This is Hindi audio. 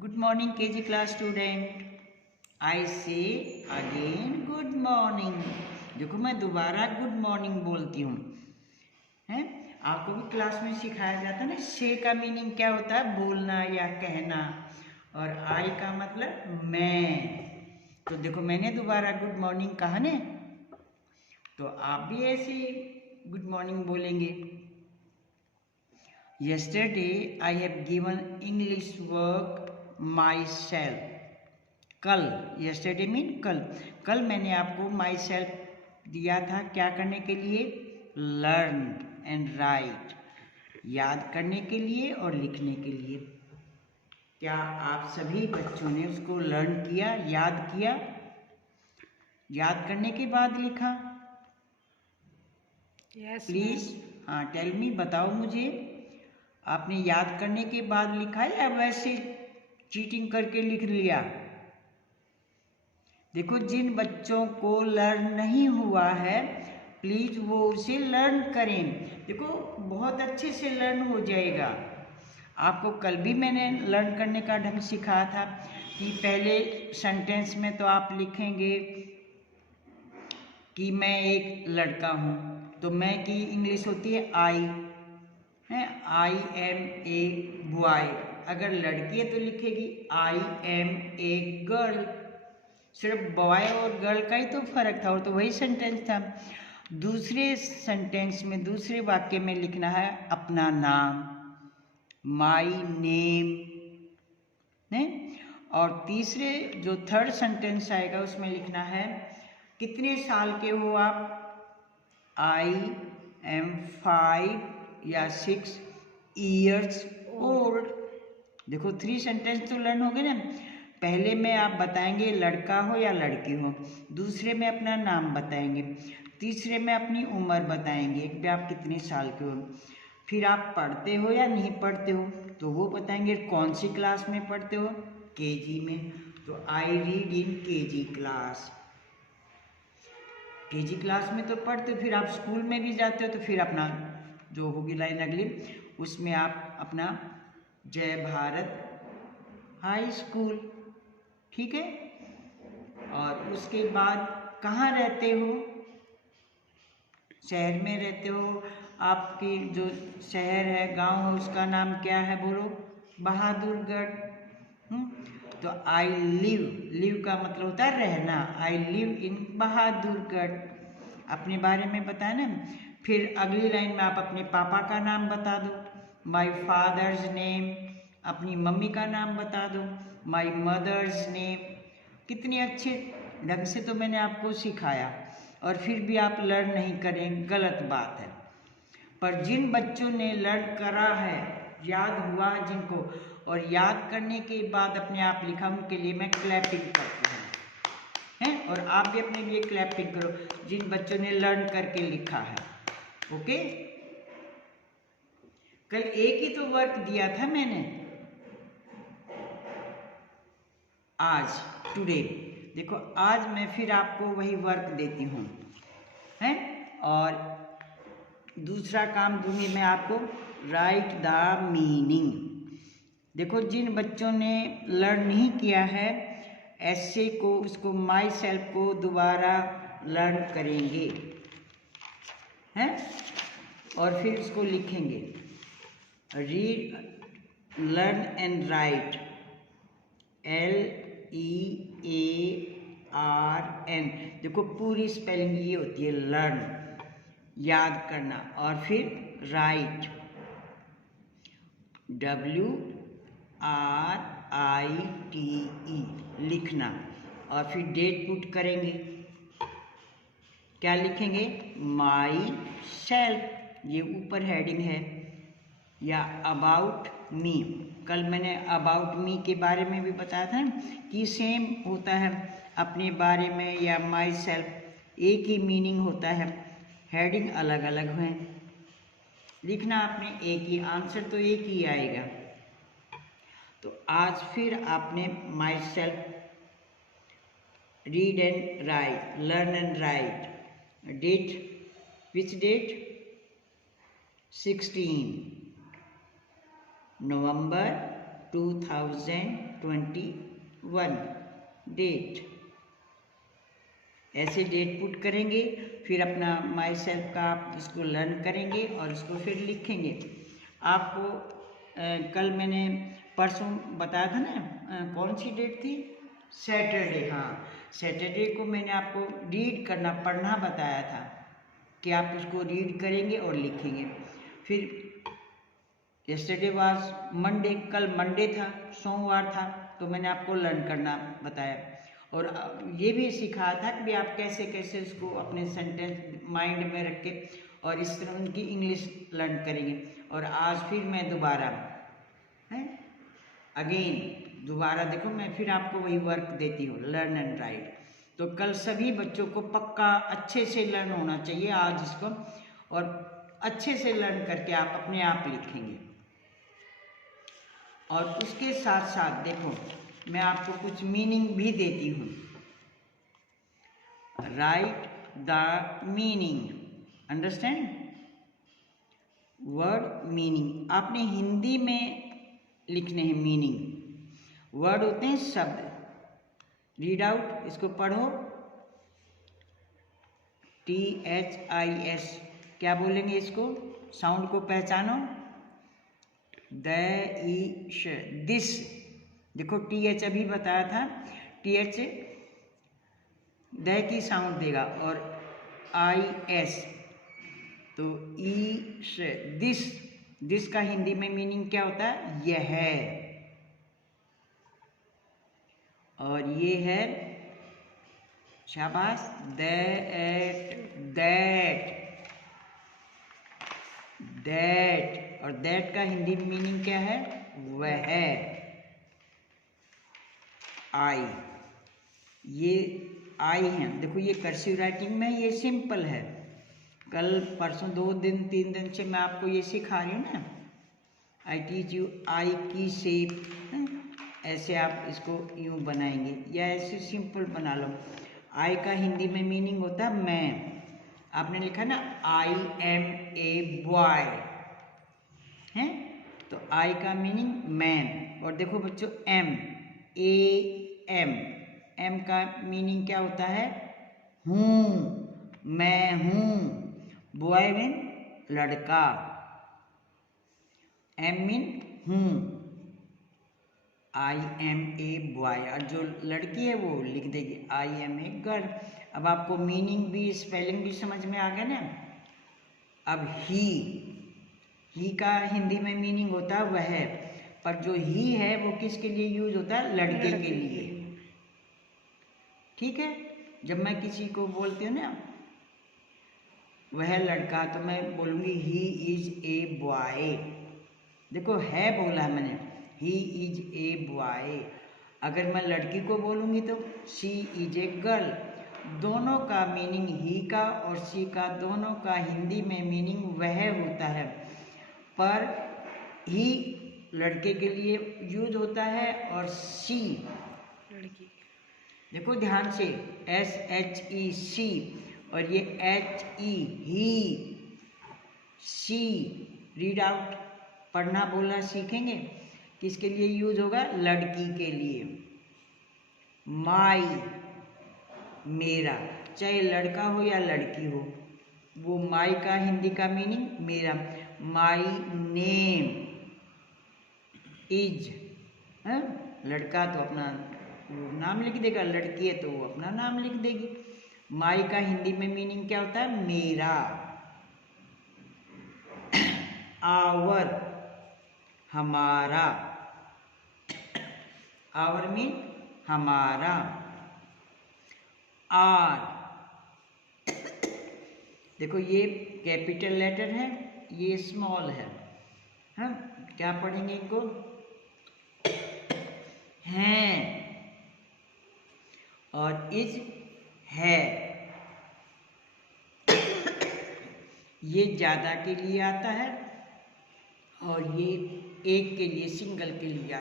Good morning, KG class student. I say again good morning. देखो मैं दोबारा गुड मॉर्निंग बोलती हूँ, हैं? आपको भी क्लास में सिखाया जाता है ना, से का मीनिंग क्या होता है, बोलना या कहना, और आई का मतलब मैं। तो देखो मैंने दोबारा गुड मॉर्निंग कहा ने, तो आप भी ऐसे गुड मॉर्निंग बोलेंगे। Yesterday I have given English work myself. कल, yesterday मीन कल मैंने आपको myself दिया था क्या करने के लिए, learn and write, याद करने के लिए और लिखने के लिए। क्या आप सभी बच्चों ने उसको लर्न किया, याद किया? याद करने के बाद लिखा? प्लीज हाँ टेल मी, बताओ मुझे, आपने याद करने के बाद लिखा या वैसे चीटिंग करके लिख लिया? देखो जिन बच्चों को लर्न नहीं हुआ है प्लीज वो उसे लर्न करें। देखो बहुत अच्छे से लर्न हो जाएगा। आपको कल भी मैंने लर्न करने का ढंग सिखाया था कि पहले सेंटेंस में तो आप लिखेंगे कि मैं एक लड़का हूँ, तो मैं की इंग्लिश होती है आई, है आई एम ए बॉय। अगर लड़की है तो लिखेगी आई एम ए गर्ल। सिर्फ बॉय और गर्ल का ही तो फर्क था, और तो वही सेंटेंस था। दूसरे सेंटेंस में, दूसरे वाक्य में लिखना है अपना नाम, माई नेम, है? और तीसरे जो थर्ड सेंटेंस आएगा उसमें लिखना है कितने साल के हो आप, आई एम 5 या 6 ईयर्स ओल्ड। देखो 3 सेंटेंस तो लर्न हो गए ना। पहले में आप बताएंगे लड़का हो या लड़की हो, दूसरे में अपना नाम बताएंगे, तीसरे में अपनी उम्र बताएंगे कि आप कितने साल के हो। फिर आप पढ़ते हो या नहीं पढ़ते हो तो वो बताएंगे, कौन सी क्लास में पढ़ते हो, केजी में, तो I read in KG class. KG class में तो पढ़ते हो, फिर आप स्कूल में भी जाते हो तो फिर अपना जो होगी लाइन अगली उसमें आप अपना जय भारत हाई स्कूल, ठीक है। और उसके बाद कहाँ रहते हो, शहर में रहते हो, आपकी जो शहर है गांव है उसका नाम क्या है, बोलो बहादुरगढ़। तो आई लिव, लिव का मतलब होता है रहना, आई लिव इन बहादुरगढ़, अपने बारे में बताया ना। फिर अगली लाइन में आप अपने पापा का नाम बता दो, माई फादर्स नेम, अपनी मम्मी का नाम बता दो, माई मदर्स नेम। कितने अच्छे ढंग से तो मैंने आपको सिखाया, और फिर भी आप लर्न नहीं करें, गलत बात है। पर जिन बच्चों ने लर्न करा है, याद हुआ है जिनको, और याद करने के बाद अपने आप लिखा, उनके लिए मैं क्लैपिंग करती हूँ, हैं? और आप भी अपने लिए क्लैपिंग करो जिन बच्चों ने लर्न करके लिखा है। ओके, कल एक ही तो वर्क दिया था मैंने, आज टुडे देखो आज मैं फिर आपको वही वर्क देती हूँ, हैं? और दूसरा काम दूंगी मैं आपको, राइट द मीनिंग। देखो जिन बच्चों ने लर्न नहीं किया है ऐसे को, उसको माई सेल्फ को दोबारा लर्न करेंगे, हैं? और फिर उसको लिखेंगे, read learn and right, LEARN। देखो पूरी स्पेलिंग ये होती है, लर्न याद करना, और फिर राइट WRITE लिखना, और फिर डेट पुट करेंगे, क्या लिखेंगे, माई सेल्फ, ये ऊपर हेडिंग है, या अबाउट मी। कल मैंने अबाउट मी के बारे में भी बताया था कि सेम होता है, अपने बारे में या माई सेल्फ एक ही मीनिंग होता है, हेडिंग अलग अलग हैं। लिखना आपने एक ही, आंसर तो एक ही आएगा। तो आज फिर आपने myself, read and write, learn and write, date, which date, 16 November 2021 date, ऐसे डेट पुट करेंगे। फिर अपना माई सेल्फ का आप इसको लर्न करेंगे और इसको फिर लिखेंगे। आपको कल मैंने परसों बताया था ना, कौन सी डेट थी, सैटरडे। हाँ, सैटरडे को मैंने आपको रीड करना, पढ़ना बताया था कि आप उसको रीड करेंगे और लिखेंगे। फिर यस्टरडे वाज मंडे, कल मंडे था, सोमवार था, तो मैंने आपको लर्न करना बताया। और ये भी सिखाया था कि आप कैसे कैसे उसको अपने सेंटेंस माइंड में रख के और इस तरह उनकी इंग्लिश लर्न करेंगे। और आज फिर मैं दोबारा अगेन दोबारा देखो, मैं फिर आपको वही वर्क देती हूँ, लर्न एंड राइट। तो कल सभी बच्चों को पक्का अच्छे से लर्न होना चाहिए आज इसको, और अच्छे से लर्न करके आप अपने आप लिखेंगे। और उसके साथ साथ देखो, मैं आपको कुछ मीनिंग भी देती हूँ। Right the meaning, understand word meaning. आपने हिंदी में लिखने हैं मीनिंग, वर्ड होते हैं शब्द। रीड आउट, इसको पढ़ो, THIS, क्या बोलेंगे इसको, साउंड को पहचानो, दिस। देखो TH अभी बताया था, TH द की साउंड देगा, और IS तो ईश, दिस का हिंदी में मीनिंग क्या होता है, यह है, और ये है, शाबाश, दैट, और दैट का हिंदी मीनिंग क्या है, वह है, आई, ये आई है। देखो ये कर्सिव राइटिंग में, ये सिंपल है। कल परसों 2-3 दिन से मैं आपको ये सिखा रही हूँ ना, आई टीच यू आई की शेप, ऐसे आप इसको यूँ बनाएंगे या ऐसे सिंपल बना लो। आई का हिंदी में मीनिंग होता है मैं, आपने लिखा ना I am a boy, है, तो आई का मीनिंग मैन। और देखो बच्चों, एम का मीनिंग क्या होता है, हूँ, मैं हूँ। बॉय मीन लड़का, एम मीन हूँ, आई एम ए बॉय। और जो लड़की है वो लिख देगी आई एम ए गर्ल। अब आपको मीनिंग भी, स्पेलिंग भी समझ में आ गया ना। अब ही का हिंदी में मीनिंग होता है वह, पर जो ही है वो किसके लिए यूज होता है, लड़के के लिए। ठीक है, जब मैं किसी को बोलती हूँ ना वह लड़का, तो मैं बोलूँगी ही इज ए बॉय। देखो है बोला है मैंने, ही इज ए बॉय। अगर मैं लड़की को बोलूँगी तो शी इज ए गर्ल। दोनों का मीनिंग, ही का और शी का, दोनों का हिंदी में मीनिंग वह होता है, पर ही लड़के के लिए यूज होता है और शी लड़की। देखो ध्यान से, SHE शी, और ये HE he, she. Read out, पढ़ना बोलना सीखेंगे, किसके लिए यूज होगा, लड़की के लिए। माई, मेरा, चाहे लड़का हो या लड़की हो, वो माई का हिंदी का मीनिंग मेरा। माई नेम इज, लड़का तो अपना नाम लिख देगा, लड़की है तो वो अपना नाम लिख देगी। माई का हिंदी में मीनिंग क्या होता है, मेरा। आवर, हमारा, आवर मीन हमारा। आर, देखो ये कैपिटल लेटर है, ये स्मॉल है, हाँ, क्या पढ़ेंगे इनको, हैं, और इज है। ये ज़्यादा के लिए आता है और ये एक के लिए, सिंगल के लिए